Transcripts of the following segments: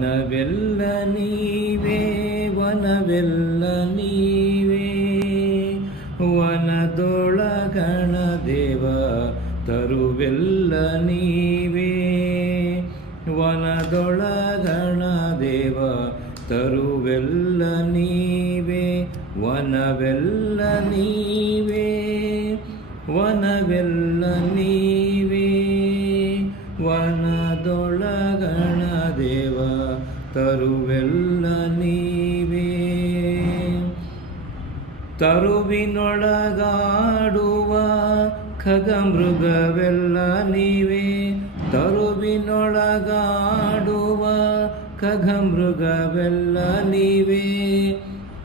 ವನವೆಲ್ಲ ನೀವೇ ವನವೆಲ್ಲ ನೀವೇ ವನದೊಳಗಣ ದೇವ ತರುವೆಲ್ಲ ನೀವೇ ವನದೊಳಗಣ ದೇವ ತರುವೆಲ್ಲ ನೀವೇ ವನವೆಲ್ಲ ನೀವೇ ವನವೆಲ್ಲ ನೀವೇ ವನದೊಳಗಣ ದೇವ ತರುವೆಲ್ಲ ನೀವೇ ತರುವಿನೊಳಗಾಡುವ ಖಗಮೃಗವೆಲ್ಲ ನೀವೇ ತರುವಿನೊಳಗಾಡುವ ಖಗಮೃಗವೆಲ್ಲ ನೀವೇ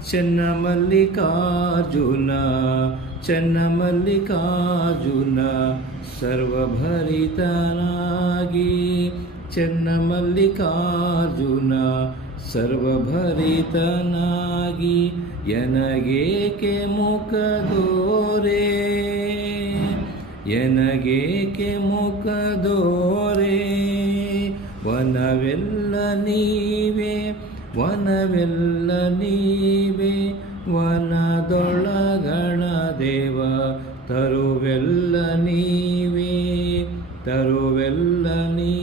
ಚೆನ್ನಮಲ್ಲಿಕಾರ್ಜುನ ಚೆನ್ನಮಲ್ಲಿಕಾರ್ಜುನ ಸರ್ವಭರಿತನಾಗಿ ಚೆನ್ನಮಲ್ಲಿಕಾರ್ಜುನ ಸರ್ವಭರಿತನಾಗಿ ಎನಗೇಕೆ ಮುಖದೋರೆ ಎನಗೇಕೆ ಮುಖದೋರೆ ವನವೆಲ್ಲ ನೀವೇ ವನವೆಲ್ಲ ನೀವೇ ವನದೊಳಗಣ ದೇವ ತರುವೆಲ್ಲ ನೀವೇ ತರುವೆಲ್ಲ ನೀ